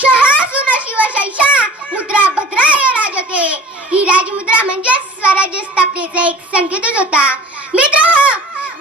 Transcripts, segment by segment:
शहासुन शिवशैषा मुद्रा भद्राय राजते. ही राजमुद्रा म्हणजे स्वराज्य स्थापनेचा एक संकेतच होता. मित्रहो,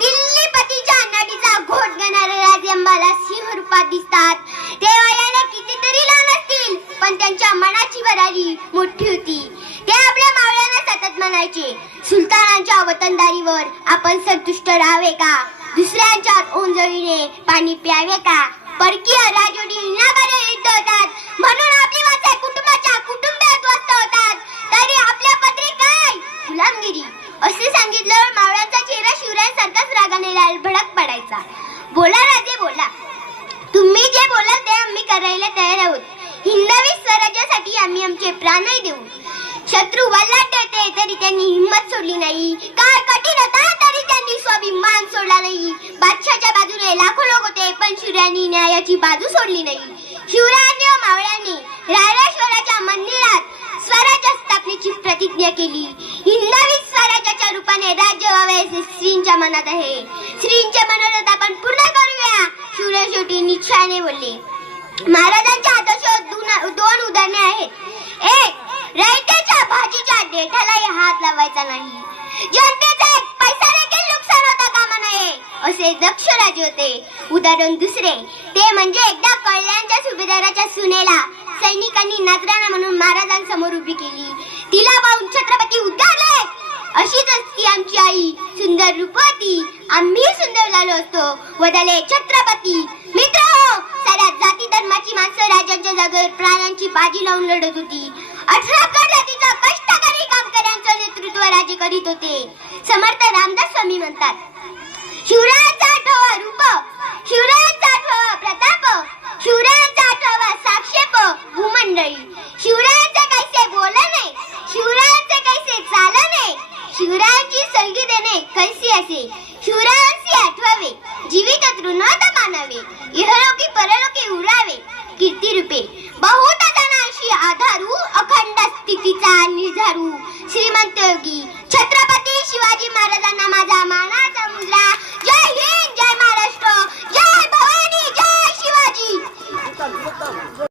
दिल्लीपतीच्या नाडीचा घोट घेणारे राजे आम्हाला सिंह रूपात दिसतात. ते वयाने कितीतरी लहान असतील, पण त्यांच्या मनाची भरारी मोठी होती. ते आपल्या मावळ्यांना सतत म्हणायचे, सुलतानांच्या वतनदारीवर आपण संतुष्ट राहावे का? दुसऱ्यांच्या ओंजळीने पाणी प्यावे का? परकीय राजवटींना बरे युद्ध होतात, म्हणून आपली माणसे कुटुंबाच्या कुटुंबात उद्ध्वस्त होतात, तरी आपल्या पदरी काय गुलामगिरी. असे सांगितल्यावर मावळ्यांचा चेहरा शिवरायांसारखाच रागाने लाल भडक पडायचा. बोला राजे बोला, तुम्ही जे बोलाल ते आम्ही करायला तयार आहोत. हिंदवी स्वराज्यासाठी आम्ही आमचे प्राणही देऊ. शत्रू वल्लाटे होते तरी त्यांनी हिंमत सोडली नाही. काय कठीण होता तरी त्यांनी स्वाभिमान सोडला नाही. बादशाच्या बाजूने लाखो लोक होते, पण शिवरायांनी न्यायाची बाजू सोडली नाही. शिवरायांनी व मावळ्यांनी रायरेश्वराच्या मंदिरात स्वराज्य स्थापनेची प्रतिज्ञा केली. हिंदवी स्वराज्याच्या रूपाने राज्य व्हावे असे श्रींच्या मनात आहे. श्रींचे मनोरथ आपण पूर्ण करूया. शिवराय शेवटी निश्चयाने बोलले. महाराजांच्या आदर्शात दोन उदाहरणे आहेत. एक, रयतेच्या भाजीच्या देठालाही हात लावायचा नाही. जनतेचा एक पैसा देखील नुकसान होता कामा नये असे दक्ष राजे होते. उदाहरण दुसरे, ते म्हणजे एकदा कल्याणच्या सुभेदाराच्या सुनेला सैनिकांनी नजराणा म्हणून महाराजांसमोर उभी केली. तिला पाहून छत्रपती उद्गारले, अशीच असती आमची आई, सुंदर रूपवती, आम्ही सुंदर झालो असतो. वदाले छत्रपती. मित्रहो, साऱ्या जाती धर्माची माणसं राजांच्या जागेवर प्राणांची बाजी लावून लढत होती. 18 गट जातीचा कष्टकरी कामकऱ्यांचं नेतृत्व राजे करीत होते. समर्थ रामदास स्वामी म्हणतात, शिवरायांचा आठवा रूप, शिवरायांचा आठवा प्रताप, शिवरायांचा आठवा साक्षेप भूमंडळी. शिवरायांचे कैसे बोलणे, शिवरायांचे कैसे चालणे, शिवरायांची सलगी देणे कैसी असे. शिवरायांचे आठवावे, जीवित तृणात मानावे, इहलोकी परलोकी उरावे.